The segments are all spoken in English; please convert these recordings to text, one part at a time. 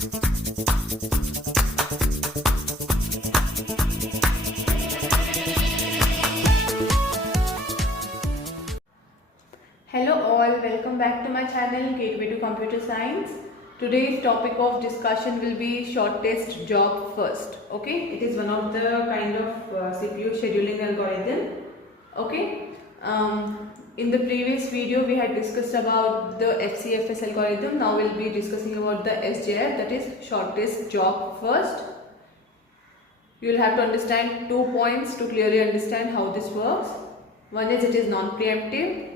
Hello all, welcome back to my channel Gateway to Computer Science. Today's topic of discussion will be shortest job first. Okay, it is one of the kind of CPU scheduling algorithm. Okay, in the previous video we had discussed about the fcfs algorithm. Now we'll be discussing about the SJF, that is shortest job first. You will have to understand 2 points to clearly understand how this works. One is it is non-preemptive.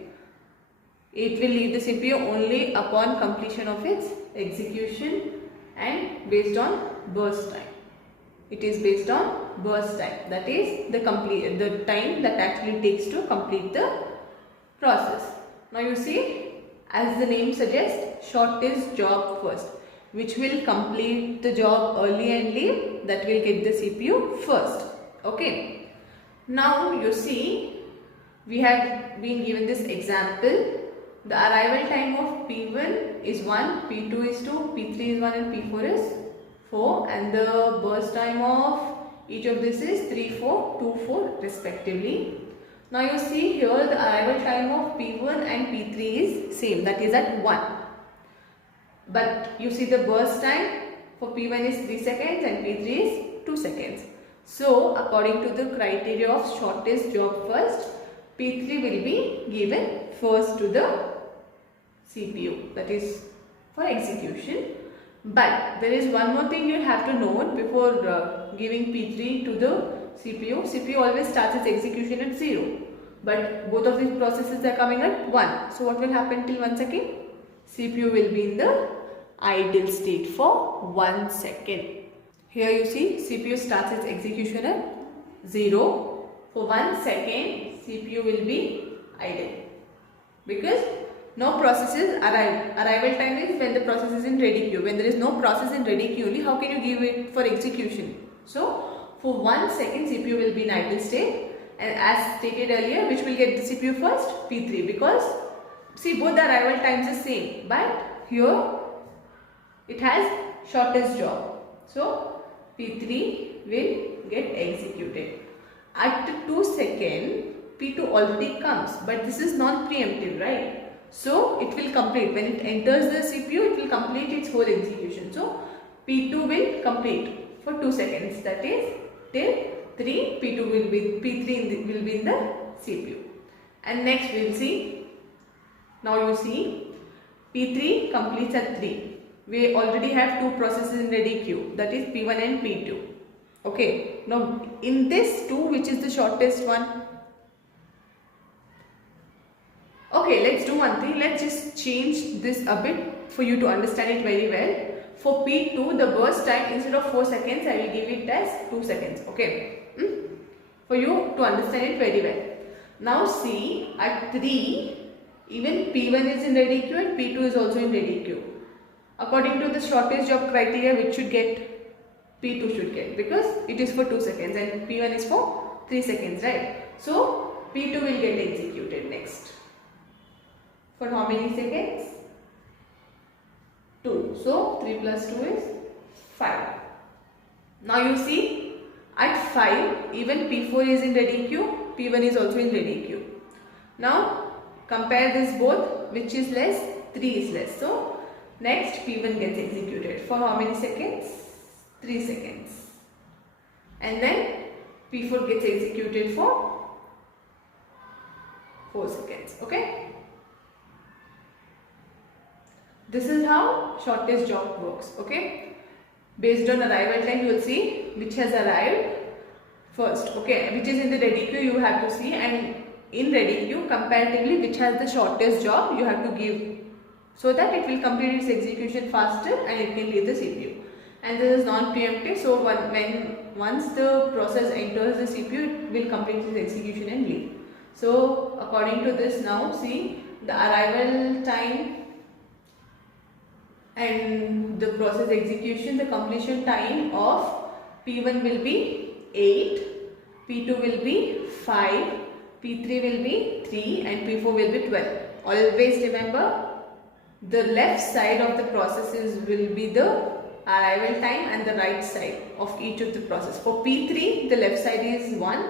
It will leave the CPU only upon completion of its execution and based on burst time. It is based on burst time, that is the time that actually takes to complete the process. Now you see, as the name suggests, shortest job first, which will complete the job early and leave, that will get the CPU first. Okay. Now you see, we have been given this example. The arrival time of P1 is 1, P2 is 2, P3 is 1 and P4 is 4, and the burst time of each of this is 3, 4, 2, 4 respectively. Now you see here the arrival time of P1 and P3 is same, that is at 1. But you see the burst time for P1 is 3 seconds and P3 is 2 seconds. So according to the criteria of shortest job first, P3 will be given first to the CPU, that is for execution. But there is one more thing you have to note before giving P3 to the CPU. CPU always starts its execution at 0, but both of these processes are coming at 1. So what will happen till 1 second? CPU will be in the idle state for 1 second. Here you see CPU starts its execution at 0. For 1 second CPU will be idle, because no processes arrive. Arrival time is when the process is in ready queue. When there is no process in ready queue only, how can you give it for execution? So for 1 second CPU will be in idle state, and as stated earlier, which will get the CPU first? P3, because see both the arrival times are same, but here it has shortest job. So P3 will get executed. At 2 seconds P2 already comes, but this is non-preemptive, right? So it will complete. When it enters the CPU, it will complete its whole execution. So P2 will complete for 2 seconds, that is till 3. P2 will be P3 will be in the CPU. And next we will see. Now you see P3 completes at 3. We already have 2 processes in ready queue, that is P1 and P2. Okay. Now in this 2, which is the shortest one? Okay, let's do one thing. Let's just change this a bit for you to understand it very well. For P2, the burst time, instead of 4 seconds, I will give it as 2 seconds. Okay, for you to understand it very well. Now see, at 3, even P1 is in ready queue and P2 is also in ready queue. According to the shortest job criteria, which should get? P2 should get, because it is for 2 seconds and P1 is for 3 seconds, right? So P2 will get executed next. For how many seconds? 2. So 3 plus 2 is 5. Now you see, at 5 even P4 is in ready queue, P1 is also in ready queue. Now compare this both, which is less? 3 is less. So next P1 gets executed for how many seconds? 3 seconds. And then P4 gets executed for 4 seconds. Okay. This is how shortest job works. Okay. Based on arrival time, you will see which has arrived first. Okay. Which is in the ready queue, you have to see, and in ready queue comparatively which has the shortest job you have to give, so that it will complete its execution faster and it can leave the CPU. And this is non-preemptive, so once the process enters the CPU, it will complete its execution and leave. So according to this, now see the arrival time and the process execution, the completion time of P1 will be 8, P2 will be 5, P3 will be 3 and P4 will be 12. Always remember, the left side of the processes will be the arrival time and the right side of each of the process. For P3, the left side is 1,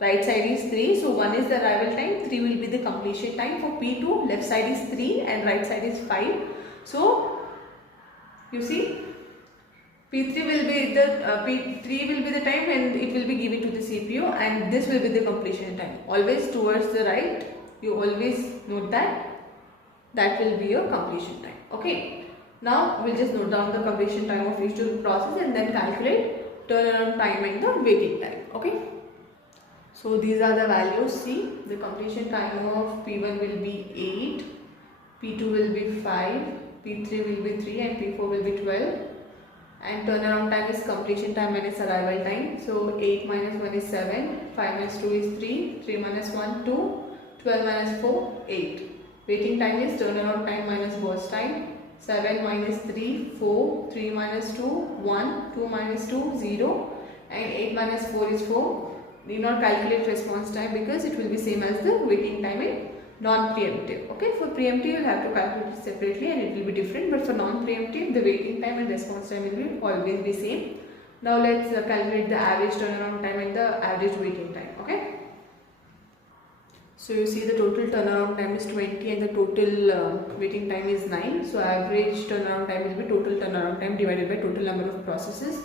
right side is 3. So 1 is the arrival time, 3 will be the completion time. For P2, left side is 3 and right side is 5. So you see, P3 will be the time when it will be given to the CPU, and this will be the completion time. Always towards the right, you always note that will be your completion time. Okay. Now we'll just note down the completion time of each of the process and then calculate turnaround time and the waiting time. Okay. So these are the values. See, the completion time of P1 will be 8, P2 will be 5, P3 will be 3 and P4 will be 12. And turnaround time is completion time minus arrival time. So 8 minus 1 is 7, 5 minus 2 is 3, 3 minus 1 2, 12 minus 4 8. Waiting time is turnaround time minus burst time. 7 minus 3 4, 3 minus 2 1, 2 minus 2 0 and 8 minus 4 is 4. Need not calculate response time because it will be same as the waiting time in non-preemptive. Okay, for preemptive you will have to calculate it separately and it will be different, but for non-preemptive the waiting time and response time will be always be same. Now let's calculate the average turnaround time and the average waiting time. Okay, so you see the total turnaround time is 20 and the total waiting time is 9. So average turnaround time will be total turnaround time divided by total number of processes.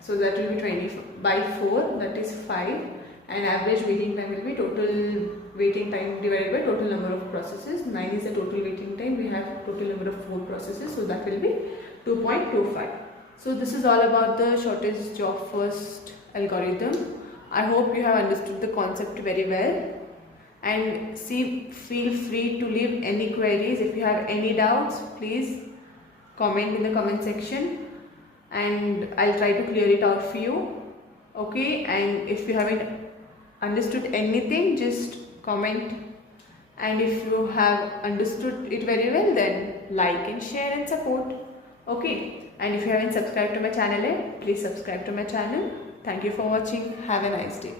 So that will be 20 by 4, that is 5, and average waiting time will be total waiting time divided by total number of processes. 9 is the total waiting time, we have total number of 4 processes, so that will be 2.25. So this is all about the shortest job first algorithm. I hope you have understood the concept very well, and feel free to leave any queries. If you have any doubts, please comment in the comment section and I'll try to clear it out for you. Okay, and if you haven't understood anything, just comment, and if you have understood it very well, then like and share and support. Okay, and if you haven't subscribed to my channel yet, please subscribe to my channel. Thank you for watching. Have a nice day.